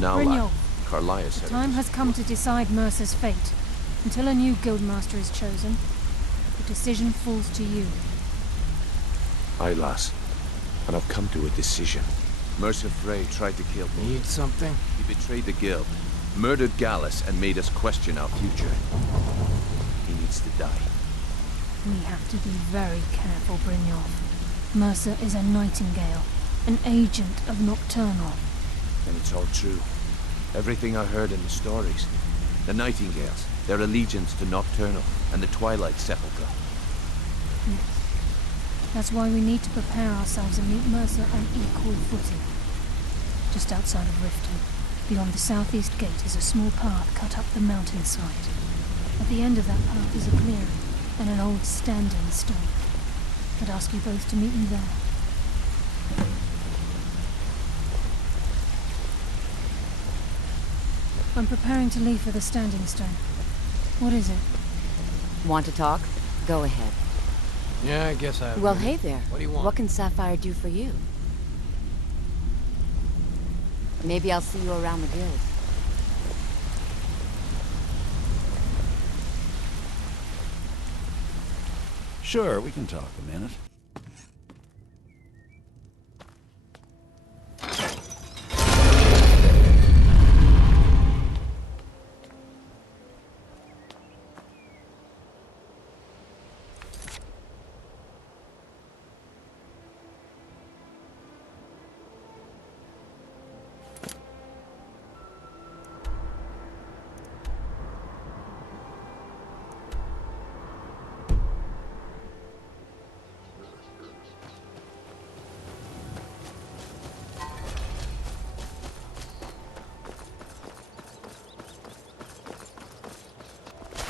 now, Brynjolf, Carlia the said time has come to decide Mercer's fate. Until a new guildmaster is chosen, the decision falls to you. Aye, lass. And I've come to a decision. Mercer Frey tried to kill me. Need something? He betrayed the guild, murdered Gallus, and made us question our future. He needs to die. We have to be very careful, Brynjolf. Mercer is a nightingale, an agent of Nocturnal. And it's all true. Everything I heard in the stories. The Nightingales, their allegiance to Nocturnal, and the Twilight Sepulchre. Yes. That's why we need to prepare ourselves and meet Mercer on equal footing. Just outside of Riften, beyond the southeast gate is a small path cut up the mountainside. At the end of that path is a clearing, and an old standing stone. I'd ask you both to meet me there. I'm preparing to leave for the standing stone. What is it? Want to talk? Go ahead. Yeah, I guess I... Well, hey there. What do you want? What can Sapphire do for you? Maybe I'll see you around the guild. Sure, we can talk a minute.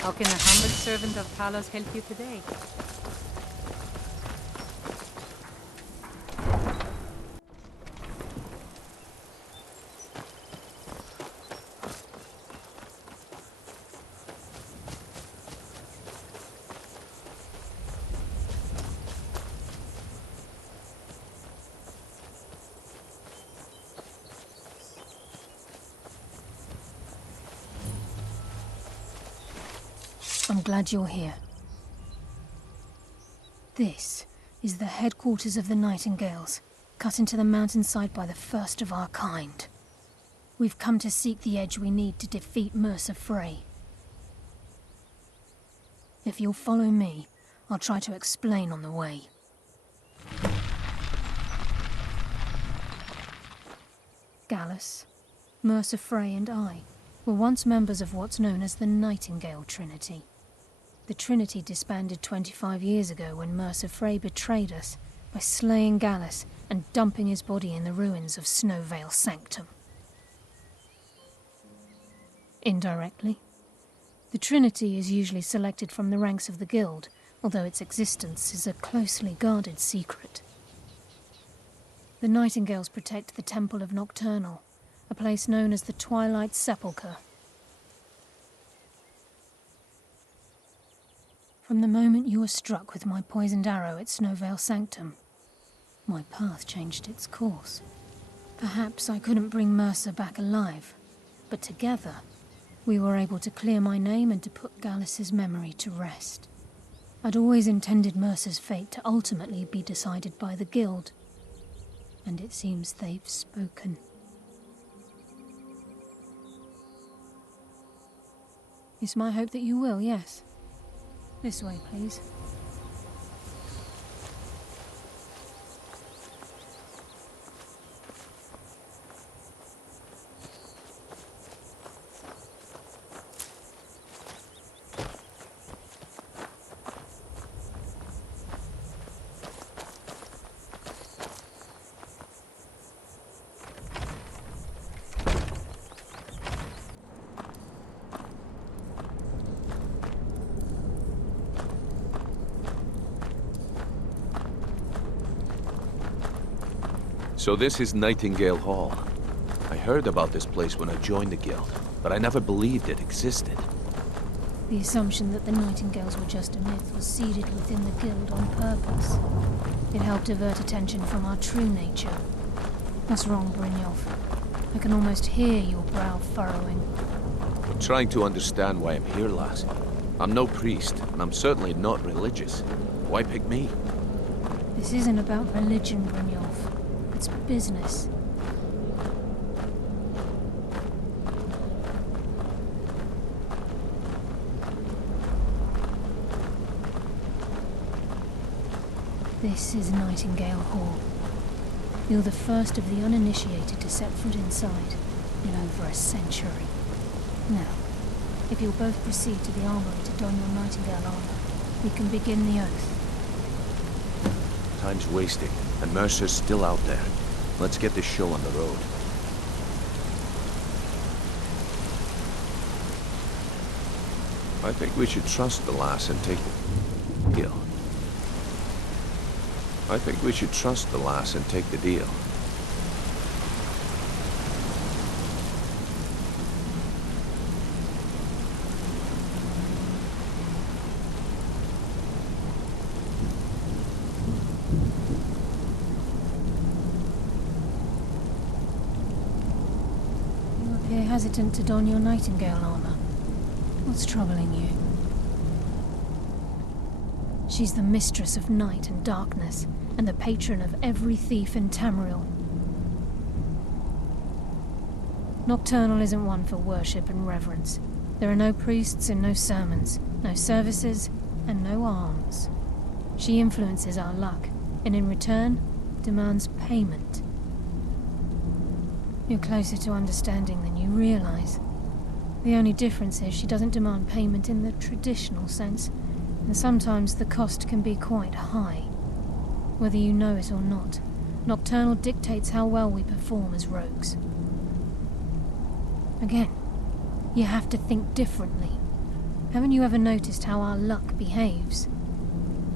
How can a humble servant of Talos help you today? I'm glad you're here. This is the headquarters of the Nightingales, cut into the mountainside by the first of our kind. We've come to seek the edge we need to defeat Mercer Frey. If you'll follow me, I'll try to explain on the way. Gallus, Mercer Frey and I were once members of what's known as the Nightingale Trinity. The Trinity disbanded 25 years ago when Mercer Frey betrayed us by slaying Gallus and dumping his body in the ruins of Snowvale Sanctum. Indirectly, the Trinity is usually selected from the ranks of the Guild, although its existence is a closely guarded secret. The Nightingales protect the Temple of Nocturnal, a place known as the Twilight Sepulchre. From the moment you were struck with my poisoned arrow at Snowvale Sanctum, my path changed its course. Perhaps I couldn't bring Mercer back alive, but together, we were able to clear my name and to put Gallus's memory to rest. I'd always intended Mercer's fate to ultimately be decided by the Guild, and it seems they've spoken. It's my hope that you will, yes. This way, please. So this is Nightingale Hall. I heard about this place when I joined the guild, but I never believed it existed. The assumption that the Nightingales were just a myth was seeded within the Guild on purpose. It helped divert attention from our true nature. What's wrong, Brynjolf? I can almost hear your brow furrowing. I'm trying to understand why I'm here, lass. I'm no priest, and I'm certainly not religious. Why pick me? This isn't about religion, Brynjolf. It's business. This is Nightingale Hall. You're the first of the uninitiated to set foot inside in over a century. Now, if you'll both proceed to the armory to don your Nightingale armor, we can begin the oath. Time's wasting, and Mercer's still out there. Let's get this show on the road. I think we should trust the lass and take the deal. I think we should trust the lass and take the deal. You appear hesitant to don your Nightingale armor. What's troubling you? She's the mistress of night and darkness, and the patron of every thief in Tamriel. Nocturnal isn't one for worship and reverence. There are no priests and no sermons, no services, and no alms. She influences our luck, and in return, demands payment. You're closer to understanding than you realize. The only difference is she doesn't demand payment in the traditional sense, and sometimes the cost can be quite high. Whether you know it or not, Nocturnal dictates how well we perform as rogues. Again, you have to think differently. Haven't you ever noticed how our luck behaves?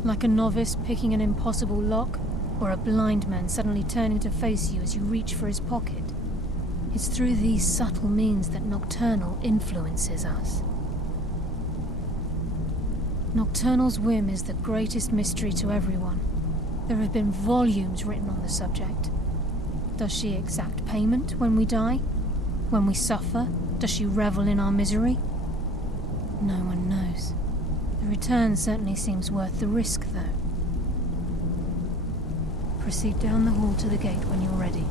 Like a novice picking an impossible lock, or a blind man suddenly turning to face you as you reach for his pocket. It's through these subtle means that Nocturnal influences us. Nocturnal's whim is the greatest mystery to everyone. There have been volumes written on the subject. Does she exact payment when we die? When we suffer? Does she revel in our misery? No one knows. The return certainly seems worth the risk, though. Proceed down the hall to the gate when you're ready.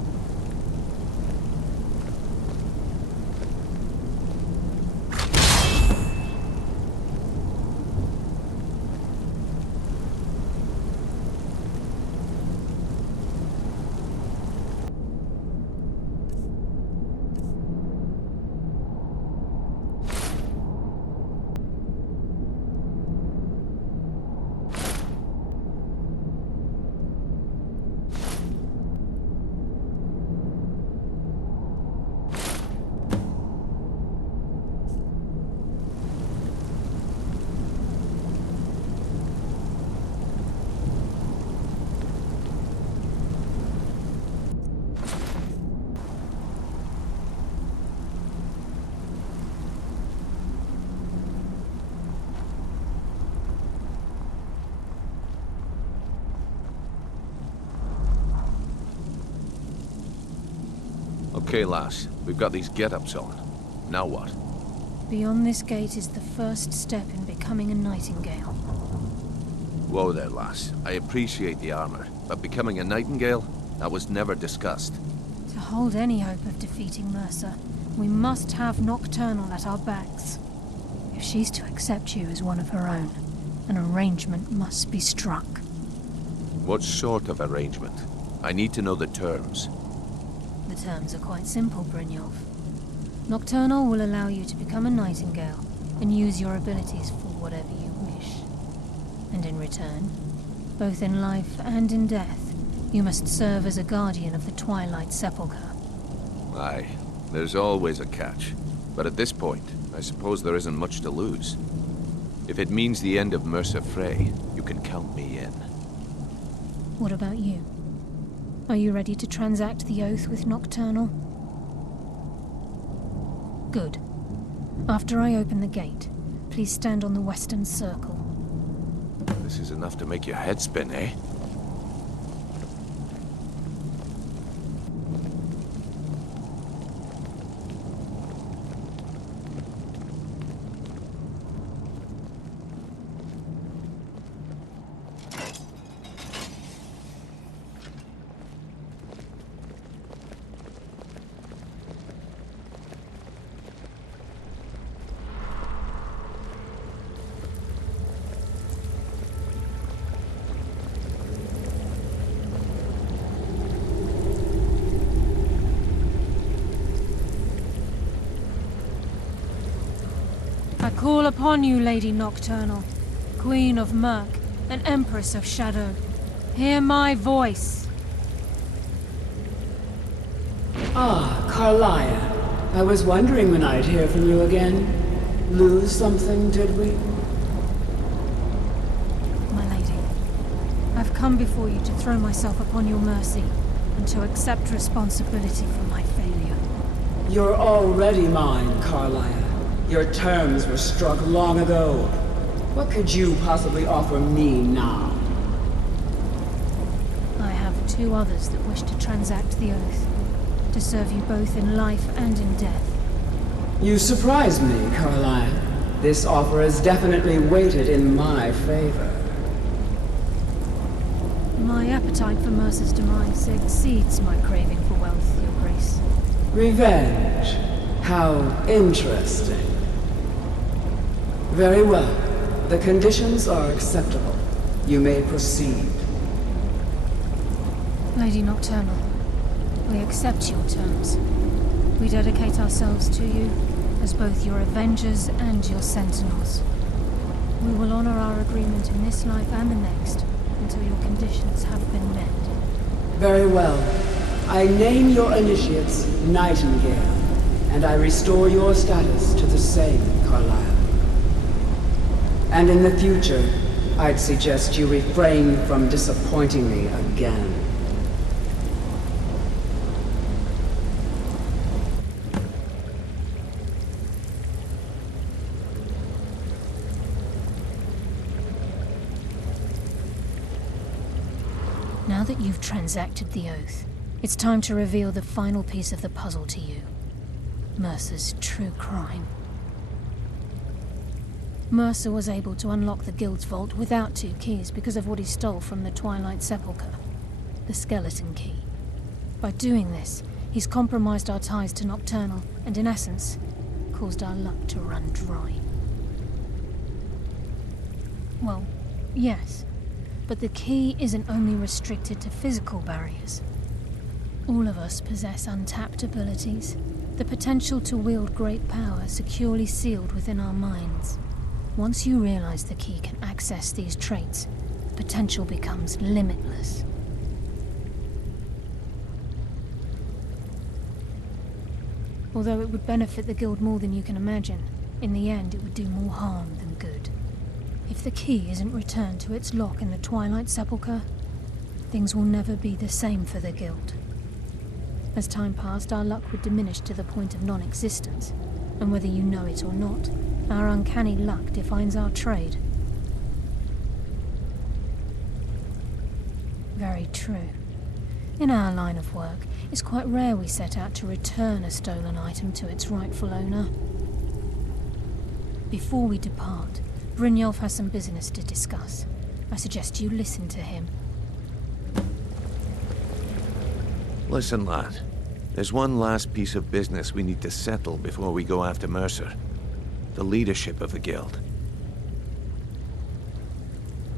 Okay, lass. We've got these get-ups on. Now what? Beyond this gate is the first step in becoming a Nightingale. Whoa there, lass. I appreciate the armor, but becoming a Nightingale? That was never discussed. To hold any hope of defeating Mercer, we must have Nocturnal at our backs. If she's to accept you as one of her own, an arrangement must be struck. What sort of arrangement? I need to know the terms. The terms are quite simple, Brynjolf. Nocturnal will allow you to become a Nightingale and use your abilities for whatever you wish. And in return, both in life and in death, you must serve as a guardian of the Twilight Sepulchre. Aye, there's always a catch. But at this point, I suppose there isn't much to lose. If it means the end of Mercer Frey, you can count me in. What about you? Are you ready to transact the oath with Nocturnal? Good. After I open the gate, please stand on the western circle. This is enough to make your head spin, eh? call upon you, Lady Nocturnal, Queen of Murk, and Empress of Shadow. Hear my voice. Ah, Carlia. I was wondering when I'd hear from you again. Lose something, did we? My lady, I've come before you to throw myself upon your mercy and to accept responsibility for my failure. You're already mine, Carlia. Your terms were struck long ago. What could you possibly offer me now? I have two others that wish to transact the oath, to serve you both in life and in death. You surprise me, Carlia. This offer is definitely weighted in my favor. My appetite for Mercer's demise exceeds my craving for wealth, Your Grace. Revenge. How interesting. Very well. The conditions are acceptable. You may proceed. Lady Nocturnal, we accept your terms. We dedicate ourselves to you as both your avengers and your sentinels. We will honor our agreement in this life and the next until your conditions have been met. Very well. I name your initiates Nightingale, and I restore your status to the same, Carlisle. And in the future, I'd suggest you refrain from disappointing me again. Now that you've transacted the oath, it's time to reveal the final piece of the puzzle to you. Mercer's true crime. Mercer was able to unlock the Guild's vault without 2 keys because of what he stole from the Twilight Sepulchre, the skeleton key. By doing this, he's compromised our ties to Nocturnal and, in essence, caused our luck to run dry. Well, yes, but the key isn't only restricted to physical barriers. All of us possess untapped abilities, the potential to wield great power securely sealed within our minds. Once you realize the key can access these traits, potential becomes limitless. Although it would benefit the Guild more than you can imagine, in the end it would do more harm than good. If the key isn't returned to its lock in the Twilight Sepulchre, things will never be the same for the Guild. As time passed, our luck would diminish to the point of non-existence, and whether you know it or not, our uncanny luck defines our trade. Very true. In our line of work, it's quite rare we set out to return a stolen item to its rightful owner. Before we depart, Brynjolf has some business to discuss. I suggest you listen to him. Listen, lad. There's one last piece of business we need to settle before we go after Mercer. The leadership of the Guild.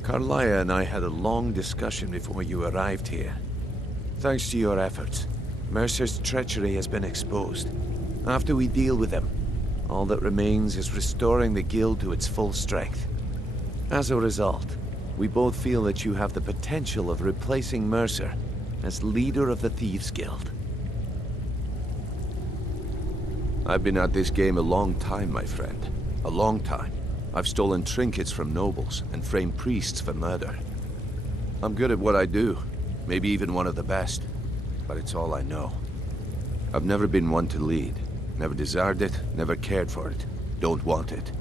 Carlia and I had a long discussion before you arrived here. Thanks to your efforts, Mercer's treachery has been exposed. After we deal with him, all that remains is restoring the Guild to its full strength. As a result, we both feel that you have the potential of replacing Mercer as leader of the Thieves Guild. I've been at this game a long time, my friend. A long time. I've stolen trinkets from nobles and framed priests for murder. I'm good at what I do, maybe even one of the best, but it's all I know. I've never been one to lead. Never desired it, never cared for it. Don't want it.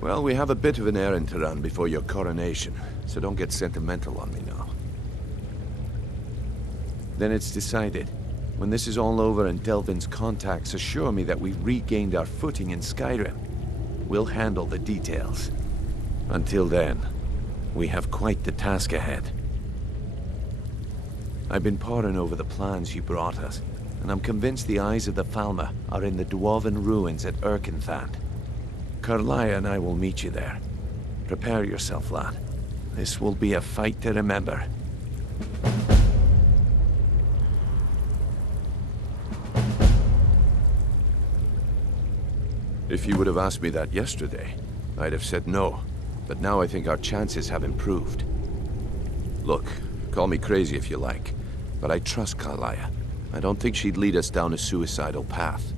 Well, we have a bit of an errand to run before your coronation, so don't get sentimental on me now. Then it's decided. When this is all over and Delvin's contacts assure me that we've regained our footing in Skyrim, we'll handle the details. Until then, we have quite the task ahead. I've been poring over the plans you brought us, and I'm convinced the eyes of the Falmer are in the Dwarven ruins at Erkenthand. Carlia and I will meet you there. Prepare yourself, lad. This will be a fight to remember. If you would have asked me that yesterday, I'd have said no. But now I think our chances have improved. Look, call me crazy if you like, but I trust Carlia. I don't think she'd lead us down a suicidal path.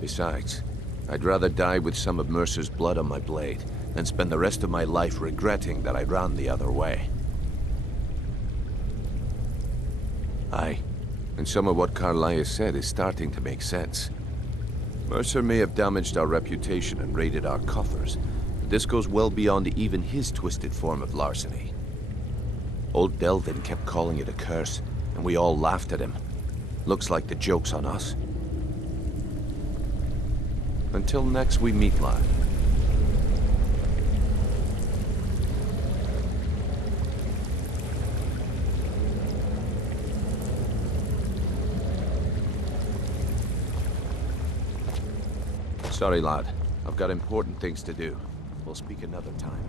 Besides, I'd rather die with some of Mercer's blood on my blade than spend the rest of my life regretting that I ran the other way. Aye, and some of what Carlia said is starting to make sense. Mercer may have damaged our reputation and raided our coffers, but this goes well beyond even his twisted form of larceny. Old Delvin kept calling it a curse, and we all laughed at him. Looks like the joke's on us. Until next we meet, lad. Sorry, lad. I've got important things to do. We'll speak another time.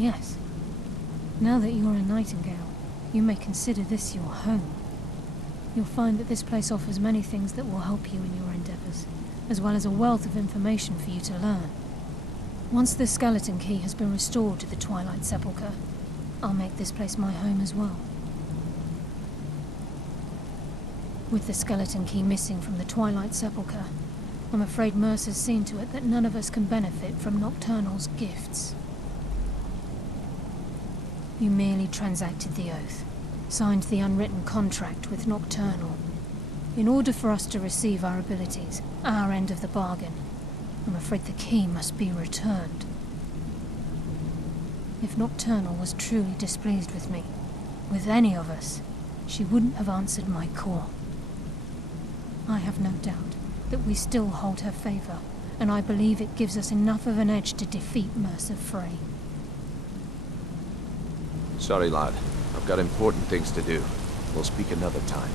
Yes. Now that you're a nightingale, you may consider this your home. You'll find that this place offers many things that will help you in your endeavors, as well as a wealth of information for you to learn. Once the skeleton key has been restored to the Twilight Sepulchre, I'll make this place my home as well. With the skeleton key missing from the Twilight Sepulchre, I'm afraid Mercer's seen to it that none of us can benefit from Nocturnal's gifts. You merely transacted the oath, signed the unwritten contract with Nocturnal. In order for us to receive our abilities, our end of the bargain, I'm afraid the key must be returned. If Nocturnal was truly displeased with me, with any of us, she wouldn't have answered my call. I have no doubt that we still hold her favor, and I believe it gives us enough of an edge to defeat Mercer Frey. Sorry, lad. I've got important things to do. We'll speak another time.